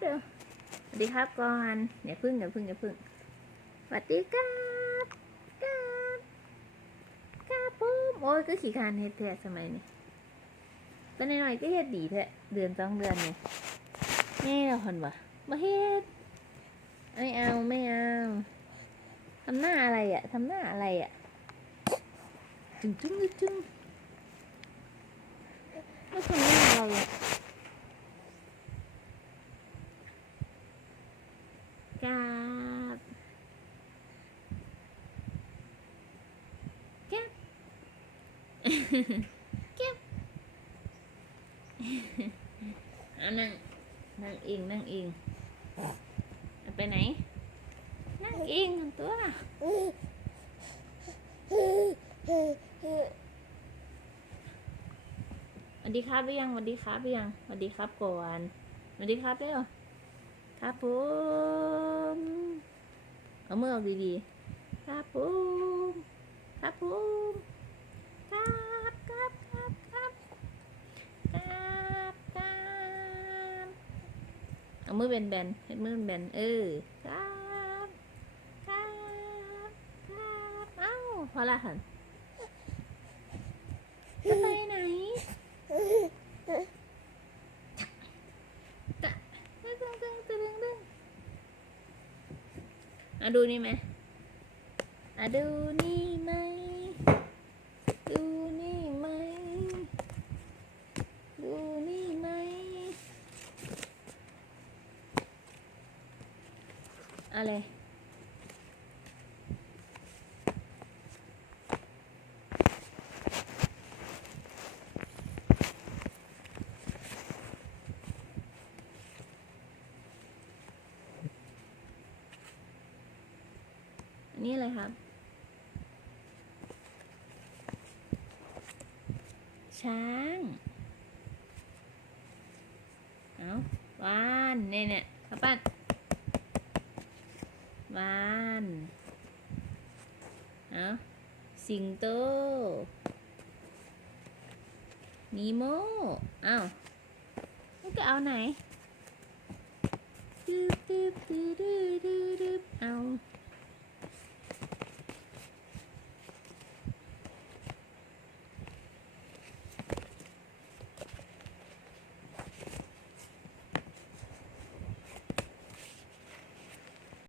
เดี๋ยวสวัสดีครับก่อนเดี๋ยวพึ่งเดี๋ยวพึ่งเดี๋ยวพึ่งสวัสดีครับครับครับผมโอ้ยก็ขี่คานเฮ็ดแท้สมัยนี้ตอนน้อยๆก็เฮ็ดดีแท้เดือนสองเดือนเนี่ยแม่เราคนวะมาเฮ็ดไม่เอาไม่เอาทำหน้าอะไรอะทำหน้าอะไรอะจึงจึงจึงจึงไม่ทำหน้าอะไรอะ กับแก็บแก็บเอานั่งนั่งเองนั่งเองเอาไปไหน นั่งเองตัวสวัสดีครับหรือยังสวัสดีครับหรือยังสวัสดีครับก่อนสวัสดีครับเร็วครับผม เอามือออกดีๆครับผมครับผมครับครับครับครับครับครับเอามือแบนๆให้มือแบนๆเออครับครับครับเอ้าพอละหันจะไปไหน ตะตึ้งตึ้งตึ้งตึ้งตึ้ง อะดูนี่ไหมอะดูนี่ไหม ดูนี่ไหม ดูนี่ไหม อะไร นนี้อะไรครับ ช้างเอาวานเนี่ยเนี่ยข้าวปั้นวานเอาสิงโตนีโมเอาแล้วจะเอาไหนดึบดึบดึบดึบดึบดึบเอา